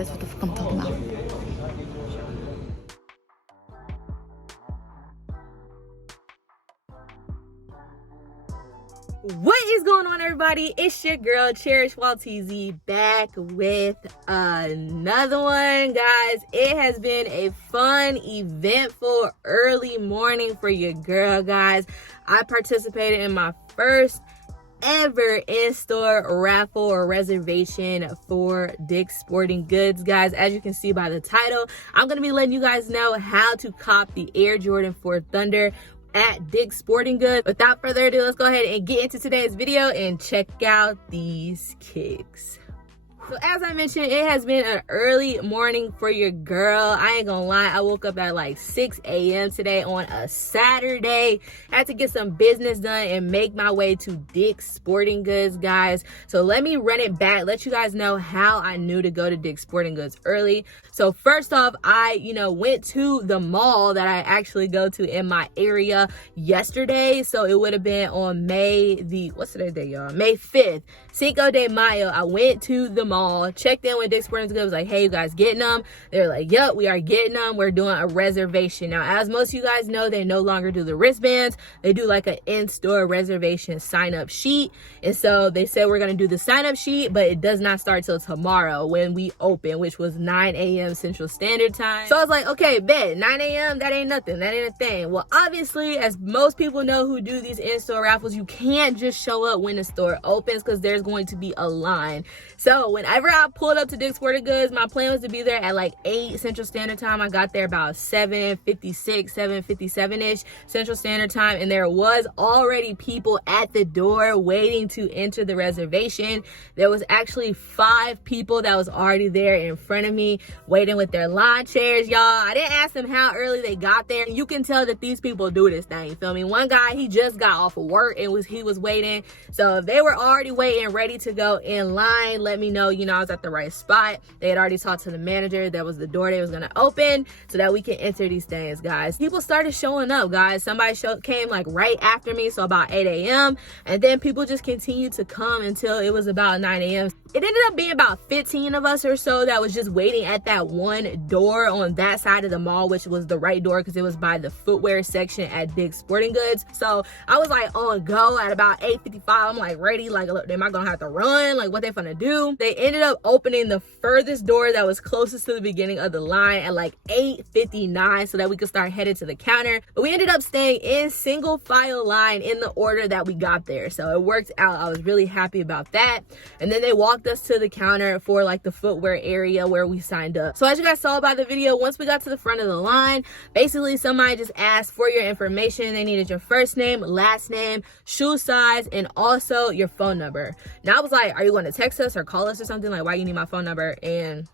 That's what the fuck I'm talking about. What is going on, everybody? It's your girl Cherish Walteezy back with another one, guys. It has been a fun, eventful early morning for your girl, guys. I participated in my first ever in-store raffle or reservation for Dick's Sporting Goods, guys. As you can see by the title, I'm gonna be letting you guys know how to cop the Air Jordan 4 Thunder at Dick's Sporting Goods. Without further ado, let's go ahead and get into today's video and check out these kicks. So as I mentioned, it has been an early morning for your girl. I ain't gonna lie, I woke up at like 6 a.m. today on a Saturday. I had to get some business done and make my way to Dick's Sporting Goods, guys. So let me run it back, let you guys know how I knew to go to Dick's Sporting Goods early. So first off, I went to the mall that I actually go to in my area yesterday. So it would have been on what's today's day, y'all? May 5th, Cinco de Mayo. I went to the mall, checked in with Dick's Sporting Goods, was like, hey, you guys getting them? They're like, yep, we are getting them. We're doing a reservation. Now, as most of you guys know, they no longer do the wristbands. They do like an in-store reservation sign-up sheet. And so they said we're going to do the sign-up sheet, but it does not start till tomorrow when we open, which was 9 a.m. Central Standard Time. So I was like, okay, bet, 9 a.m., that ain't nothing. That ain't a thing. Well, obviously, as most people know who do these in-store raffles, you can't just show up when the store opens because there's going to be a line. So whenever I pulled up to Dick's Sporting Goods, my plan was to be there at like 8 Central Standard Time. I got there about 7:56, 7:57-ish Central Standard Time, and there was already people at the door waiting to enter the reservation. There was actually 5 people that was already there in front of me waiting with their lawn chairs, y'all. I didn't ask them how early they got there. You can tell that these people do this thing, you feel me? One guy, he just got off of work and he was waiting. So if they were already waiting, ready to go in line, let me know, I was at the right spot. They had already talked to the manager. That was the door they was gonna open so that we can enter these things, guys. People started showing up, guys. Somebody came like right after me, so about 8 a.m. and then people just continued to come until it was about 9 a.m. It ended up being about 15 of us or so that was just waiting at that one door on that side of the mall, which was the right door because it was by the footwear section at Dick's Sporting Goods. So I was like on go at about 8:55. I'm like ready, like, look, am I gonna have to run? Like, what they finna do? They ended up opening the furthest door that was closest to the beginning of the line at like 8:59 so that we could start headed to the counter. But we ended up staying in single file line in the order that we got there. So it worked out. I was really happy about that. And then they walked us to the counter for like the footwear area where we signed up. So as you guys saw by the video, once we got to the front of the line, basically somebody just asked for your information. They needed your first name, last name, shoe size, and also your phone number. Now I was like, are you going to text us or call us or something? Like, why you need my phone number? And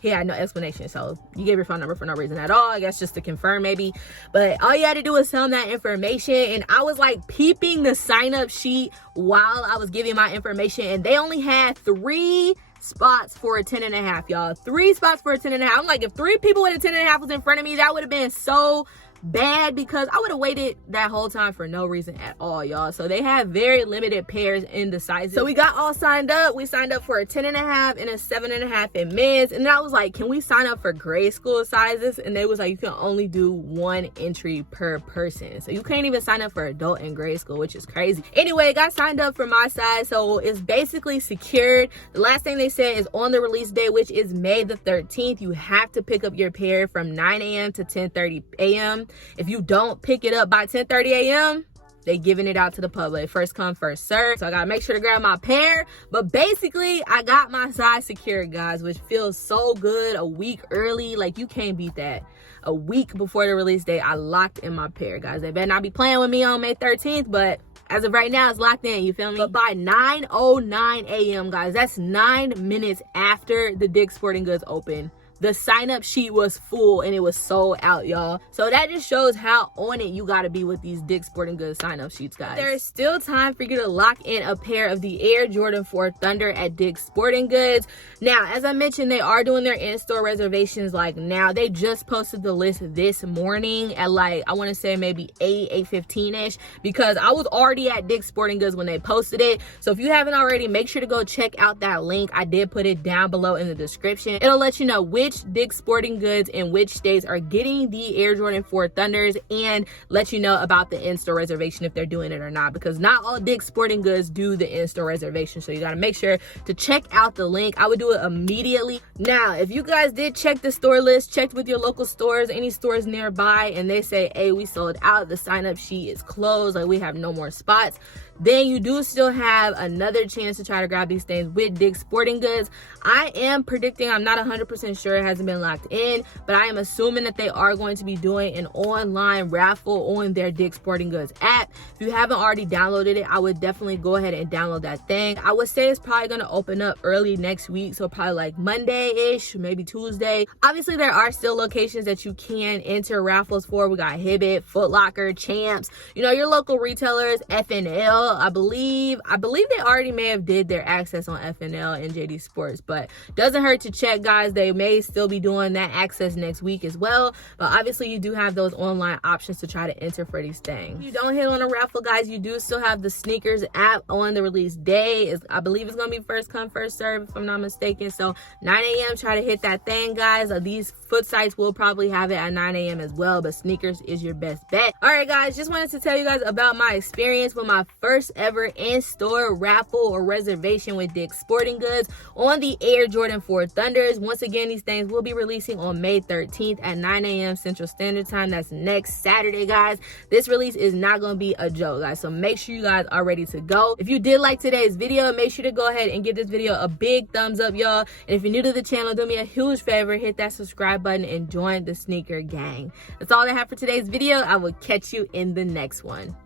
he had no explanation. So you gave your phone number for no reason at all, I guess, just to confirm maybe. But all you had to do was tell them that information. And I was like peeping the sign up sheet while I was giving my information, and they only had 3 spots for a 10.5, y'all. 3 spots for a 10.5. I'm like, if 3 people with a 10.5 was in front of me, that would have been so bad because I would have waited that whole time for no reason at all, y'all. So they have very limited pairs in the sizes. So we got all signed up. We signed up for a 10.5 and a 7.5 in men's. And then I was like, can we sign up for grade school sizes? And they was like, you can only do 1 entry per person. So you can't even sign up for adult and grade school, which is crazy. Anyway, I got signed up for my size. So it's basically secured. The last thing they said is on the release day, which is May the 13th, you have to pick up your pair from 9 a.m. to 10:30 a.m. If you don't pick it up by 10:30 a.m., they giving it out to the public. First come, first serve. So I gotta make sure to grab my pair. But basically, I got my size secured, guys, which feels so good. A week early, like, you can't beat that. A week before the release date, I locked in my pair, guys. They better not be playing with me on May 13th, but as of right now, it's locked in, you feel me? But by 9:09 a.m., guys, that's 9 minutes after the Dick's Sporting Goods open, the sign up sheet was full and it was sold out, y'all. So that just shows how on it you gotta be with these Dick's Sporting Goods sign up sheets, guys. There is still time for you to lock in a pair of the Air Jordan 4 Thunder at Dick's Sporting Goods. Now, as I mentioned, they are doing their in-store reservations like now. They just posted the list this morning at like, I want to say maybe 8:15ish, because I was already at Dick's Sporting Goods when they posted it. So if you haven't already, make sure to go check out that link. I did put it down below in the description. It'll let you know which Dick's Sporting Goods in which states are getting the Air Jordan 4 Thunders, and let you know about the in-store reservation if they're doing it or not, because not all Dick's Sporting Goods do the in-store reservation. So you got to make sure to check out the link. I would do it immediately. Now, if you guys did check the store list, checked with your local stores, any stores nearby, and they say, hey, we sold out, the sign up sheet is closed, like we have no more spots, then you do still have another chance to try to grab these things with Dick's Sporting Goods. I am predicting, I'm not 100% sure, it hasn't been locked in, but I am assuming that they are going to be doing an online raffle on their Dick's Sporting Goods app. If you haven't already downloaded it, I would definitely go ahead and download that thing. I would say it's probably going to open up early next week, so probably like Monday-ish, maybe Tuesday. Obviously, there are still locations that you can enter raffles for. We got Hibbett, Foot Locker, Champs, you know, your local retailers, FNL. I believe they already may have did their access on FNL and JD Sports, but doesn't hurt to check, guys. They may still be doing that access next week as well, but obviously you do have those online options to try to enter for these things. If you don't hit on a raffle, guys, you do still have the sneakers app on the release day. I believe it's gonna be first come first serve, if I'm not mistaken. So 9 a.m. try to hit that thing, guys. These foot sites will probably have it at 9 a.m. as well, but sneakers is your best bet. All right, guys, just wanted to tell you guys about my experience with my first ever in-store raffle or reservation with Dick's Sporting Goods on the Air Jordan 4 Thunders. Once again, these things will be releasing on May 13th at 9 a.m. Central Standard Time. That's next Saturday, guys. This release is not going to be a joke, guys, so make sure you guys are ready to go. If you did like today's video, make sure to go ahead and give this video a big thumbs up, y'all. And if you're new to the channel, do me a huge favor, hit that subscribe button and join the sneaker gang. That's all I have for today's video. I will catch you in the next one.